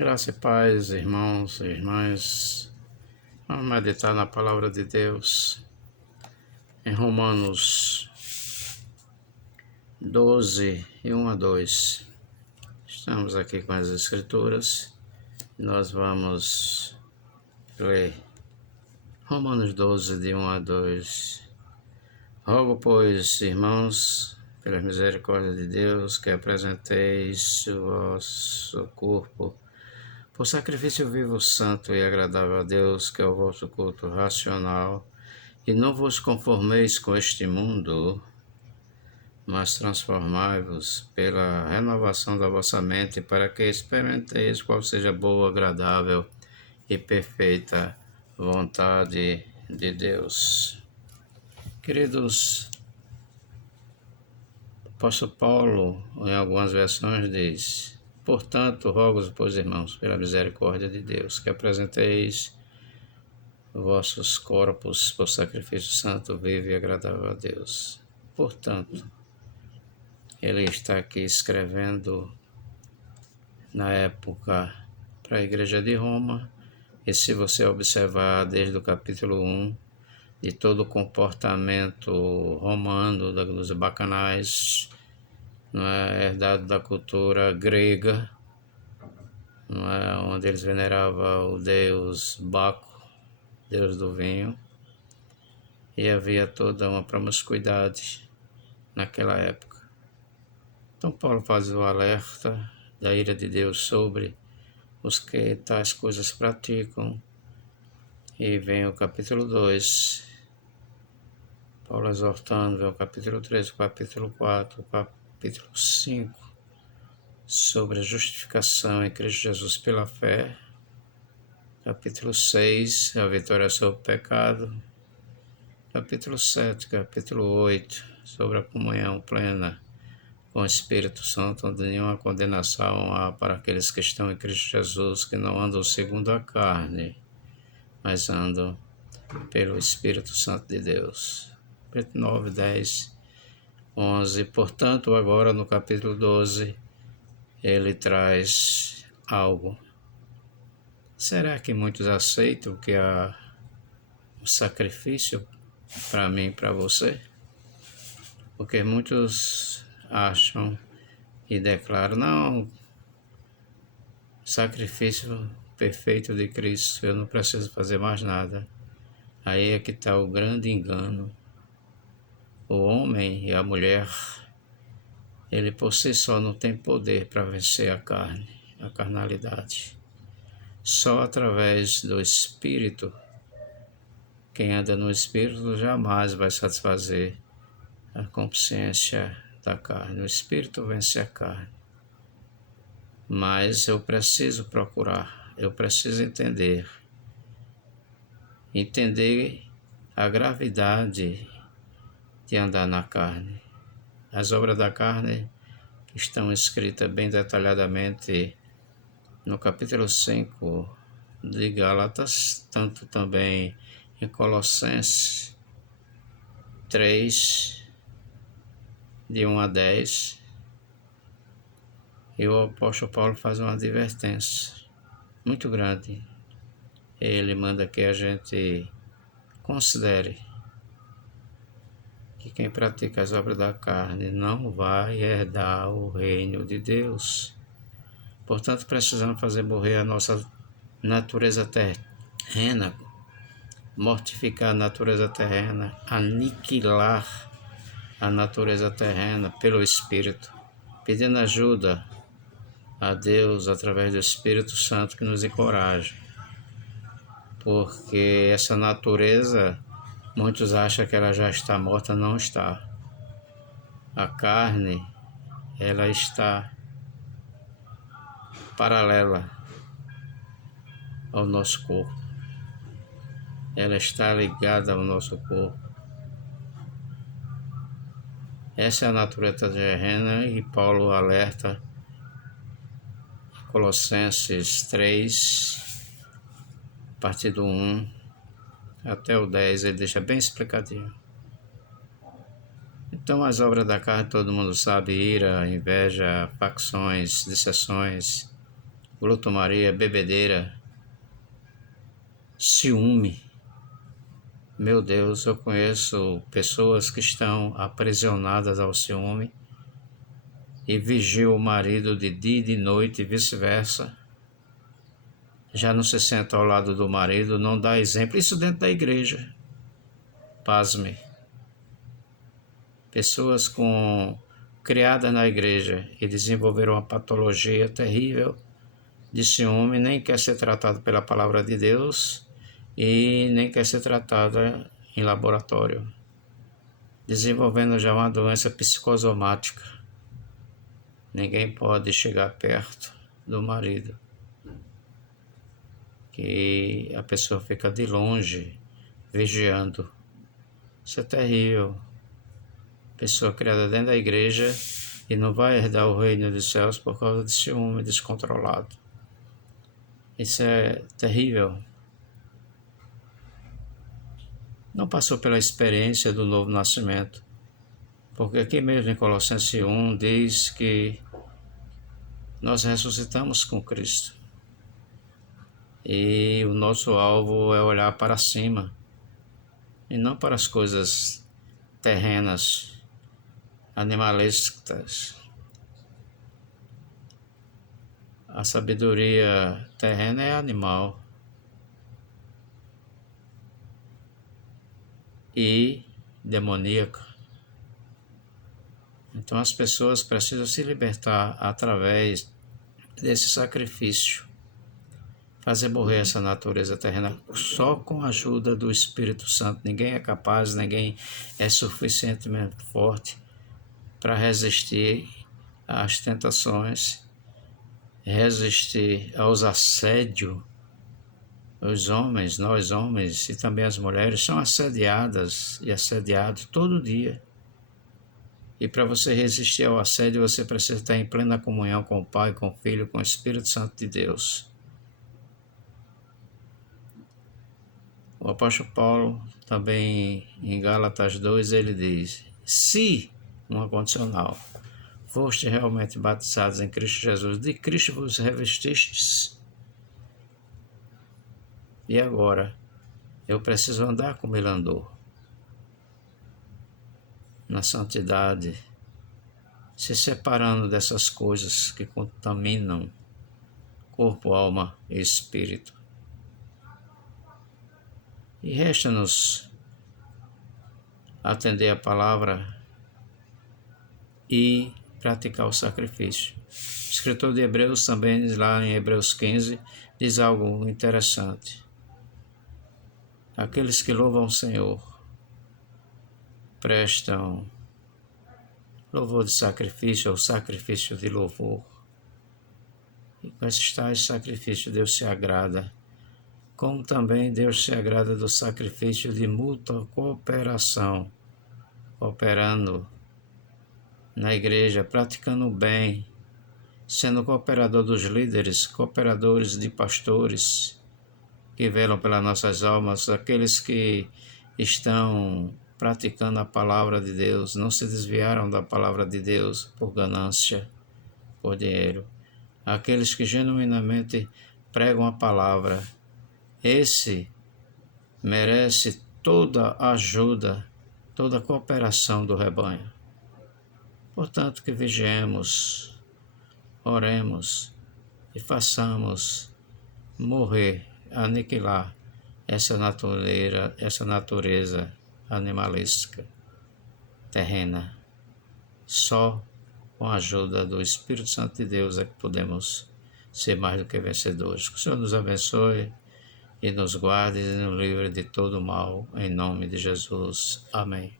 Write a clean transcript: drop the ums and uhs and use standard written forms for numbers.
Graça e paz, irmãos e irmãs. Vamos meditar na palavra de Deus em Romanos 12, 1 a 2. Estamos aqui com as Escrituras e nós vamos ler Romanos 12, de 1 a 2. Rogo, pois, irmãos, pela misericórdia de Deus, que apresenteis o vosso corpo por sacrifício vivo, santo e agradável a Deus, que é o vosso culto racional, e não vos conformeis com este mundo, mas transformai-vos pela renovação da vossa mente, para que experimenteis qual seja a boa, agradável e perfeita vontade de Deus. Queridos, o apóstolo Paulo, em algumas versões, diz: portanto, rogo-vos, pois, irmãos, pela misericórdia de Deus, que apresenteis vossos corpos por sacrifício santo, vivo e agradável a Deus. Portanto, ele está aqui escrevendo na época para a igreja de Roma, e se você observar desde o capítulo 1, de todo o comportamento romano, dos bacanais, não é, herdado da cultura grega, não é, onde eles veneravam o deus Baco, deus do vinho, e havia toda uma promiscuidade naquela época. Então Paulo faz o alerta da ira de Deus sobre os que tais coisas praticam, e vem o capítulo 2, Paulo exortando, vem o capítulo 3, o capítulo 4, o capítulo 5, sobre a justificação em Cristo Jesus pela fé, capítulo 6, a vitória sobre o pecado, capítulo 7, capítulo 8, sobre a comunhão plena com o Espírito Santo, onde nenhuma condenação há para aqueles que estão em Cristo Jesus, que não andam segundo a carne, mas andam pelo Espírito Santo de Deus. Capítulo 9, 10, 11. Portanto, agora no capítulo 12, ele traz algo. Será que muitos aceitam que há um sacrifício para mim e para você? Porque muitos acham e declaram: não, sacrifício perfeito de Cristo, eu não preciso fazer mais nada. Aí é que está o grande engano. O homem e a mulher, ele por si só não tem poder para vencer a carne, a carnalidade. Só através do Espírito, quem anda no Espírito jamais vai satisfazer a consciência da carne. O Espírito vence a carne. Mas eu preciso procurar, eu preciso entender a gravidade de andar na carne. As obras da carne estão escritas bem detalhadamente no capítulo 5 de Gálatas, tanto também em Colossenses 3, de 1 a 10, e o apóstolo Paulo faz uma advertência muito grande. Ele manda que a gente considere que quem pratica as obras da carne não vai herdar o reino de Deus. Portanto, precisamos fazer morrer a nossa natureza terrena, mortificar a natureza terrena, aniquilar a natureza terrena pelo Espírito, pedindo ajuda a Deus através do Espírito Santo que nos encoraja. Porque essa natureza, muitos acham que ela já está morta, não está. A carne, ela está paralela ao nosso corpo. Ela está ligada ao nosso corpo. Essa é a natureza terrena, e Paulo alerta Colossenses 3, a partir do 1 até o 10, ele deixa bem explicadinho. Então, as obras da carne, todo mundo sabe: ira, inveja, facções, dissensões, glutomaria, bebedeira, ciúme. Meu Deus, eu conheço pessoas que estão aprisionadas ao ciúme e vigiam o marido de dia e de noite e vice-versa. Já não se senta ao lado do marido, não dá exemplo. Isso dentro da igreja. Pasme. Pessoas criadas na igreja e desenvolveram uma patologia terrível de ciúme, nem quer ser tratado pela palavra de Deus e nem quer ser tratada em laboratório, desenvolvendo já uma doença psicosomática. Ninguém pode chegar perto do marido, que a pessoa fica de longe, vigiando. Isso é terrível. Pessoa criada dentro da igreja e não vai herdar o reino dos céus por causa de ciúme descontrolado. Isso é terrível. Não passou pela experiência do novo nascimento. Porque aqui mesmo em Colossenses 1 diz que nós ressuscitamos com Cristo. E o nosso alvo é olhar para cima e não para as coisas terrenas, animalescas. A sabedoria terrena é animal e demoníaca. Então as pessoas precisam se libertar através desse sacrifício, fazer morrer essa natureza terrena só com a ajuda do Espírito Santo. Ninguém é capaz, ninguém é suficientemente forte para resistir às tentações, resistir aos assédios. Os homens, nós homens e também as mulheres são assediadas e assediados todo dia. E para você resistir ao assédio, você precisa estar em plena comunhão com o Pai, com o Filho, com o Espírito Santo de Deus. O apóstolo Paulo, também em Gálatas 2, ele diz: se, uma condicional, foste realmente batizados em Cristo Jesus, de Cristo vos revestistes. E agora, eu preciso andar como ele andou, na santidade, se separando dessas coisas que contaminam corpo, alma e espírito. E resta-nos atender a palavra e praticar o sacrifício. O escritor de Hebreus também, lá em Hebreus 15, diz algo interessante. Aqueles que louvam o Senhor prestam louvor de sacrifício ou sacrifício de louvor. E com esses tais sacrifícios Deus se agrada, como também Deus se agrada do sacrifício de mútua cooperação, cooperando na igreja, praticando o bem, sendo cooperador dos líderes, cooperadores de pastores que velam pelas nossas almas, aqueles que estão praticando a palavra de Deus, não se desviaram da palavra de Deus por ganância, por dinheiro. Aqueles que genuinamente pregam a palavra, esse merece toda a ajuda, toda a cooperação do rebanho. Portanto, que vigiemos, oremos e façamos morrer, aniquilar essa natureza animalística, terrena. Só com a ajuda do Espírito Santo de Deus é que podemos ser mais do que vencedores. Que o Senhor nos abençoe e nos guarde e nos livre de todo mal, em nome de Jesus. Amém.